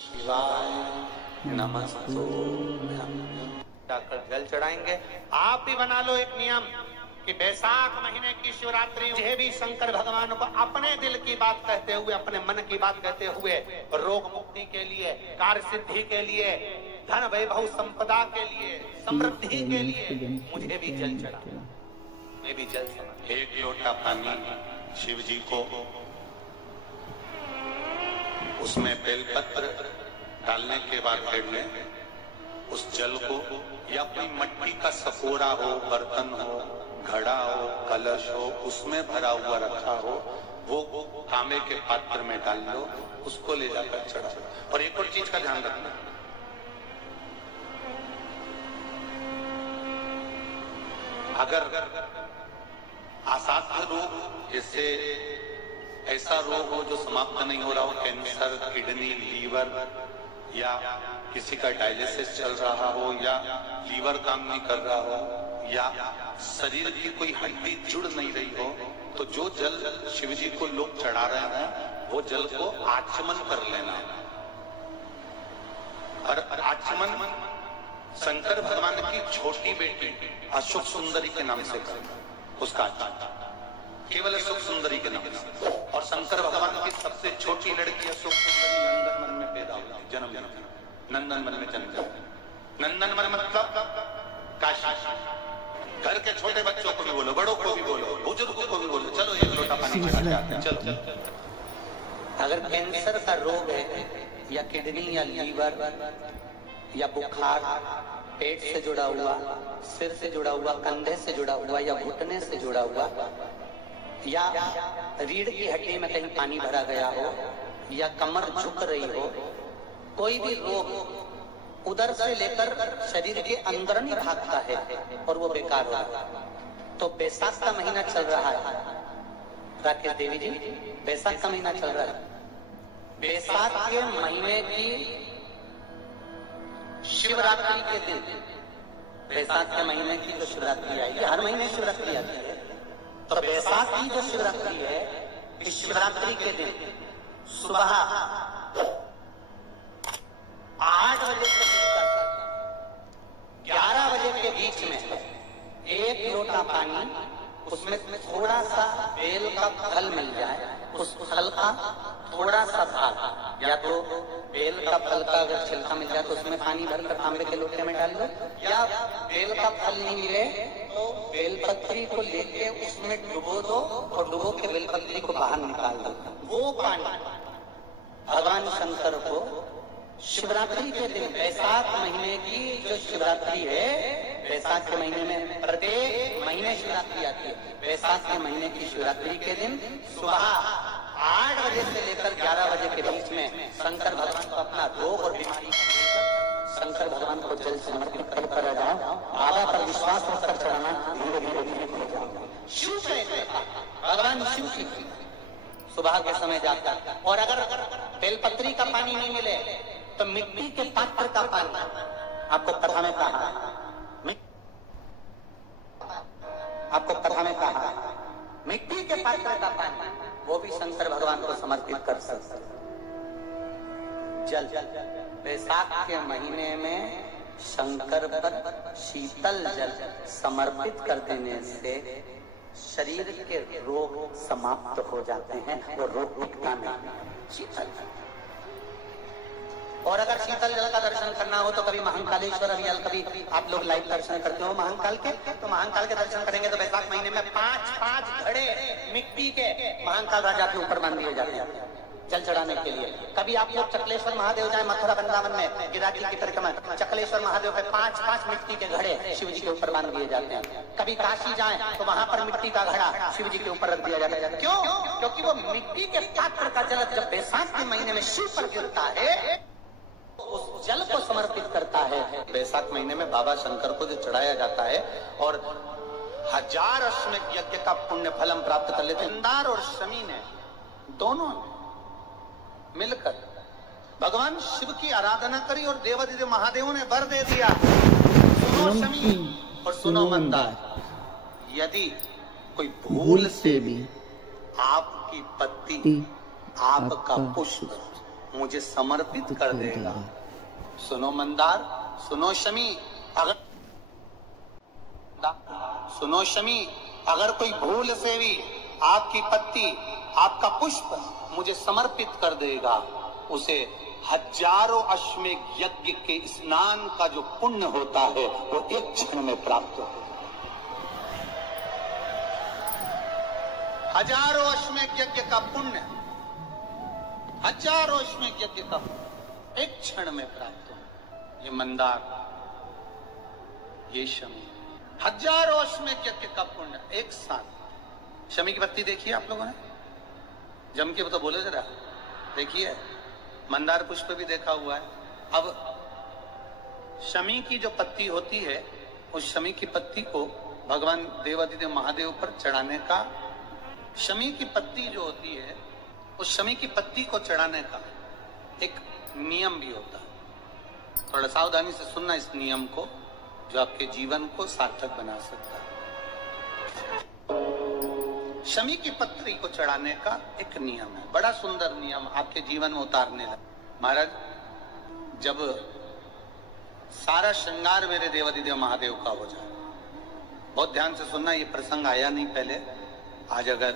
शिवाय नमस्तु। जाकर जल चढ़ाएंगे। आप भी बना लो एक नियम कि बैसाख महीने की शिवरात्रि मुझे भी शंकर भगवान को अपने दिल की बात कहते हुए, अपने मन की बात कहते हुए, रोग मुक्ति के लिए, कार्य सिद्धि के लिए, धन वैभव संपदा के लिए, समृद्धि के लिए मुझे भी जल चढ़ा, मैं भी जल चढ़ा। एक लोटा पानी शिव जी को, उसमें बेलपत्र डालने के बाद उस जल को या कोई मट्टी का सकोरा हो, बर्तन हो, घड़ा हो, कलश हो, उसमें भरा हुआ रखा हो, वो तांबे के पात्र में डाल लो, उसको ले जाकर चढ़ा। और एक और चीज का ध्यान रखना, अगर असाध्य रोग, जैसे ऐसा रोग हो जो समाप्त नहीं हो रहा हो, कैंसर, किडनी, लीवर, या किसी का डायलिसिस चल रहा हो, या लीवर काम नहीं कर रहा हो, या शरीर की कोई हड्डी जुड़ नहीं रही हो, तो जो जल शिव जी को लोग चढ़ा रहे हैं वो जल को आचमन कर लेना। और आचमन शंकर भगवान की छोटी बेटी अशोक सुंदरी के नाम से करना, उसका आचमन केवल अशोक सुंदरी के नाम से। और शंकर भगवान की सबसे छोटी लड़की अशोक सुंदरी नंदन वन में पैदा हुई, जन्म नंदन वन में जन्म। नंदन वन मतलब काशी। घर के छोटे बच्चों को भी बोलो, बड़ों को भी बोलो, बुजुर्गों को भी बोलो, चलो एक लोटा पानी चढ़ा के आते हैं, चलो। अगर कैंसर का रोग है, या किडनी, या लीवर, या बुखार, पेट से जुड़ा हुआ, सिर से जुड़ा हुआ, कंधे से जुड़ा हुआ, या घुटने से जुड़ा हुआ, या रीढ़ की हड्डी में कहीं पानी भरा गया हो, या कमर झुक रही हो, कोई भी रोग उधर से लेकर शरीर के अंदर नहीं भागता है और वो बेकार हो रहा है। तो बैसाख का महीना चल रहा है राकेश देवी जी, बैसाख का महीना चल रहा है। बैसाख के महीने की शिवरात्रि के दिन, बैसाख के महीने की जो शिवरात्रि आएगी, हर महीने शिवरात्रि आती है, तो बैसाख की जो शिवरात्रि है, इस शिवरात्रि के दिन सुबह 8 बजे से लेकर 11 बजे के बीच में एक लोटा पानी, उसमें थोड़ा सा बेल का फल मिल जाए, उस फल का थोड़ा सा भाग, या तो बेल का फल का अगर छिलका मिल जाए तो उसमें पानी भरकर तांबे के लोटे में डाल लो, या बेल का फल नहीं मिले तो बेलपत्री को लेके उसमें डुबो दो और डुबो के बेलपत्री को बाहर निकाल दो। वो पानी भगवान शंकर को शिवरात्रि के दिन, बैसाख महीने की जो शिवरात्रि है, बैसाख के महीने में प्रत्येक महीने शिवरात्रि आती है, बैसाख के महीने की शिवरात्रि के दिन सुबह 8 बजे से लेकर 11 बजे के बीच में शंकर भगवान को अपना रोग और बीमारी शंकर भगवान को जल समर्पित कर जाओ। बाबा पर विश्वास रखकर चढ़ाना, धीरे धीरे धीरे जाओ। शिव भगवान शिव की सुबह के समय जाता। और अगर बेलपत्री का पानी नहीं मिले तो मिट्टी के पात्र का पानी, आपको कथा में कहा, आपको कथा में कहा मिट्टी के पात्र का पानी, वो भी शंकर भगवान को समर्पित कर सकते। जल बैसाख के महीने में शंकर पर शीतल जल समर्पित कर देने से शरीर के रोग समाप्त हो जाते हैं, वो रोग टिकता नहीं। शीतल जल, और अगर शीतल जल का दर्शन करना हो तो कभी महाकालेश्वर, अभी कभी आप लोग लाइव दर्शन करते हो महाकाल के, तो महाकाल के दर्शन करेंगे तो बैसाख महीने में 5-5 घड़े मिट्टी के महाकाल राजा के ऊपर बांध दिए जाते हैं जल चढ़ाने के लिए। कभी आप लोग चकलेश्वर महादेव जाए, मथुरा वृंदावन में गिराकी की परिक्रमा, चकलेश्वर महादेव पे 5-5 मिट्टी के घड़े शिव जी के ऊपर बांध दिए जाते हैं। कभी काशी जाए तो वहां पर मिट्टी का घड़ा शिव जी के ऊपर रख दिया जाता है। क्यों? क्योंकि वो मिट्टी के पात्र का जल जब बैसाख के महीने में शिव पर गिरता है, उस जल को समर्पित करता है। बैसाख महीने में बाबा शंकर को जो चढ़ाया जाता है, और 1000 अश्वमेध यज्ञ का पुण्य फल हम प्राप्त कर लेते हैं। मंदार और शमी ने दोनों मिलकर भगवान शिव की आराधना करी, और देवादिदेव महादेव ने वर दे दिया, सुनो शमी और सुनो मंदार, यदि कोई भूल से भी आपकी पत्ती, आपका पुष्प मुझे समर्पित कर देगा। सुनो मंदार, सुनो शमी, सुनो शमी, अगर कोई भूल से भी आपकी पत्ती, आपका पुष्प मुझे समर्पित कर देगा, उसे हजारों अश्वमेध यज्ञ के स्नान का जो पुण्य होता है वो एक क्षण में प्राप्त होगा। हजारों अश्वमेध यज्ञ का पुण्य, हजारों अश्वमेध यज्ञ का पुण्य एक क्षण में प्राप्त होगा। ये मंदार, ये शमी, हजारों अश्वमेध यज्ञ का पुण्य एक साथ। शमी की पत्ती देखी है आप लोगों ने? जम के तो बोले जरा, देखिए। मंदार पुष्प भी देखा हुआ है। अब शमी की जो पत्ती होती है, उस शमी की पत्ती को भगवान देवादिदेव महादेव पर चढ़ाने का, शमी की पत्ती जो होती है, उस शमी की पत्ती को चढ़ाने का एक नियम भी होता है। थोड़ा सावधानी से सुनना इस नियम को, जो आपके जीवन को सार्थक बना सकता है। शमी की पत्री को चढ़ाने का एक नियम है, बड़ा सुंदर नियम, आपके जीवन में उतारने लगा। महाराज, जब सारा श्रृंगार मेरे देवादिदेव महादेव का हो जाए, बहुत ध्यान से सुनना, ये प्रसंग आया नहीं पहले, आज अगर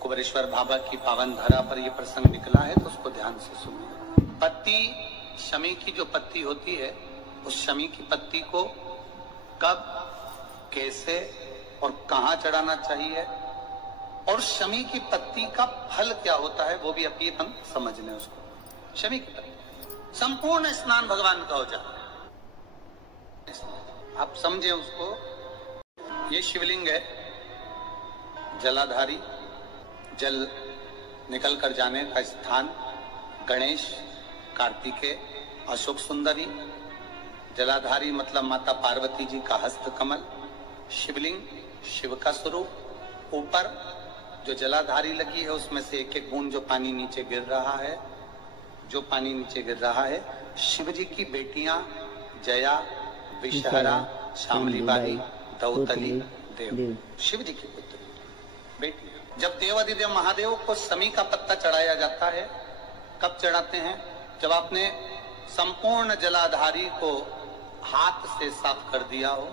कुबेरेश्वर बाबा की पावन धरा पर यह प्रसंग निकला है तो उसको ध्यान से सुनिए। पत्ती, शमी की जो पत्ती होती है, उस शमी की पत्ती को कब, कैसे और कहां चढ़ाना चाहिए, और शमी की पत्ती का फल क्या होता है, वो भी अभी हम समझ लें उसको। शमी की पत्ती, संपूर्ण स्नान भगवान का हो जाता है, आप समझे उसको। ये शिवलिंग है, जलाधारी, जल निकल कर जाने का स्थान, गणेश, कार्तिकेय, अशोक सुंदरी, जलाधारी मतलब माता पार्वती जी का हस्त कमल, शिवलिंग, शिव का स्वरूप, ऊपर जो जलाधारी लगी है उसमें से एक एक बूंद जो पानी नीचे गिर रहा है, जो पानी नीचे गिर रहा है, शिव जी की बेटियां जया, विषहरा, शामली बाई, दौतली, देव, शिव जी की पुत्री बेटी। जब देवादिदेव महादेव को शमी का पत्ता चढ़ाया जाता है, कब चढ़ाते हैं? जब आपने संपूर्ण जलाधारी को हाथ से साफ कर दिया हो,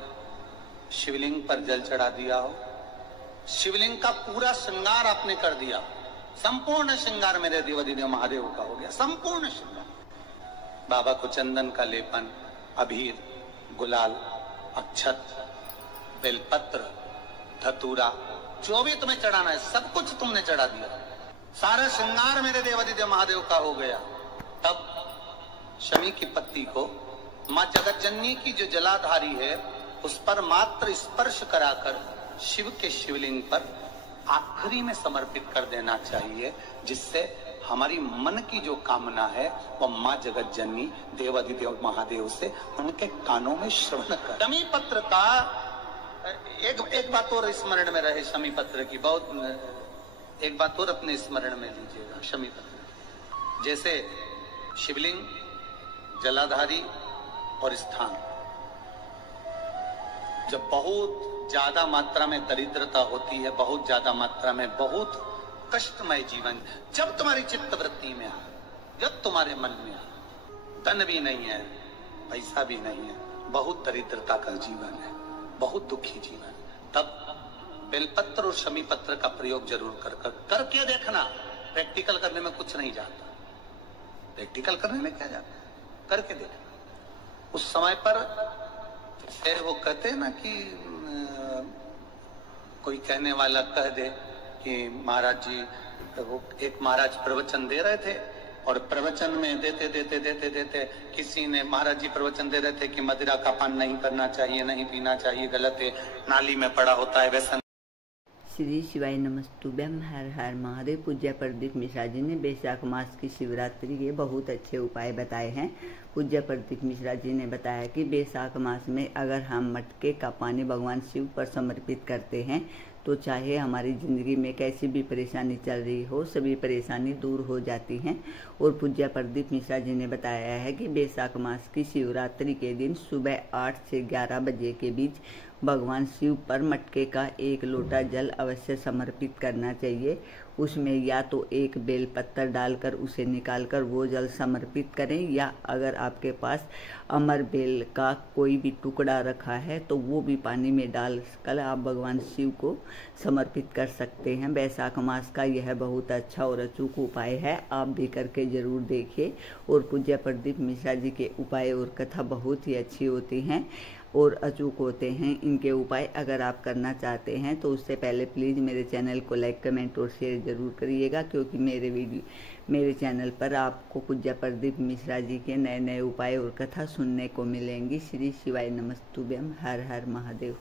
शिवलिंग पर जल चढ़ा दिया हो, शिवलिंग का पूरा श्रृंगार आपने कर दिया, संपूर्ण श्रृंगार मेरे देवादिदेव महादेव का हो गया, संपूर्ण श्रृंगार। बाबा को चंदन का लेपन, अबीर, गुलाल, अक्षत, बेलपत्र, धतूरा, जो भी तुम्हें चढ़ाना है सब कुछ तुमने चढ़ा दिया, सारा श्रृंगार मेरे देवादिदेव महादेव का हो गया। तब शमी की पत्ती को मां जगतजननी की जो जलाधारी है उस पर मात्र स्पर्श कराकर शिव के शिवलिंग पर आखिरी में समर्पित कर देना चाहिए, जिससे हमारी मन की जो कामना है वो मां जगतजननी देवादिदेव महादेव से उनके कानों में श्रवण कर। शमी पत्र का एक बात और स्मरण में रहे, शमी पत्र की बहुत एक बात और अपने स्मरण में लीजिएगा। शमी पत्र जैसे शिवलिंग, जलाधारी और स्थान, जब बहुत ज्यादा मात्रा में दरिद्रता होती है, बहुत ज्यादा मात्रा में बहुत कष्टमय जीवन, जब तुम्हारी चित्त वृत्ति में आ, जब तुम्हारे मन में आ, धन भी नहीं है, पैसा भी नहीं है, बहुत दरिद्रता का जीवन है, बहुत दुखी जीवन, तब बेलपत्र और शमी पत्र का प्रयोग जरूर करके देखना। प्रैक्टिकल करने में कुछ नहीं जाता, प्रैक्टिकल करने में क्या जाता है, करके देखना। उस समय पर वो कहते हैं ना कि कोई कहने वाला कह दे कि महाराज जी, वो एक महाराज प्रवचन दे रहे थे और प्रवचन में देते किसी ने, महाराज जी प्रवचन दे रहे थे कि मदिरा का पान नहीं करना चाहिए, नहीं पीना चाहिए, गलत है, नाली में पड़ा होता है व्यसन। श्री शिवाय नमस्तुभ्यम, हर हर महादेव। पूज्य प्रदीप मिश्रा जी ने बैसाख मास की शिवरात्रि के बहुत अच्छे उपाय बताए हैं। पूज्य प्रदीप मिश्रा जी ने बताया कि बैसाख मास में अगर हम मटके का पानी भगवान शिव पर समर्पित करते हैं तो चाहे हमारी ज़िंदगी में कैसी भी परेशानी चल रही हो, सभी परेशानी दूर हो जाती हैं। और पूज्य प्रदीप मिश्रा जी ने बताया है कि बैसाख मास की शिवरात्रि के दिन सुबह 8 से 11 बजे के बीच भगवान शिव पर मटके का 1 लोटा जल अवश्य समर्पित करना चाहिए उसमें या तो एक बेल पत्तर डालकर उसे निकालकर वो जल समर्पित करें, या अगर आपके पास अमर बेल का कोई भी टुकड़ा रखा है तो वो भी पानी में डालकर आप भगवान शिव को समर्पित कर सकते हैं। वैशाख मास का यह बहुत अच्छा और अचूक उपाय है, आप भी करके ज़रूर देखिए। और पूज्य प्रदीप मिश्रा जी के उपाय और कथा बहुत ही अच्छी होती हैं और अचूक होते हैं इनके उपाय। अगर आप करना चाहते हैं तो उससे पहले प्लीज़ मेरे चैनल को लाइक, कमेंट और शेयर ज़रूर करिएगा, क्योंकि मेरे चैनल पर आपको पूज्य प्रदीप मिश्रा जी के नए नए उपाय और कथा सुनने को मिलेंगी। श्री शिवाय नमस्तुभ्यम। हर हर महादेव।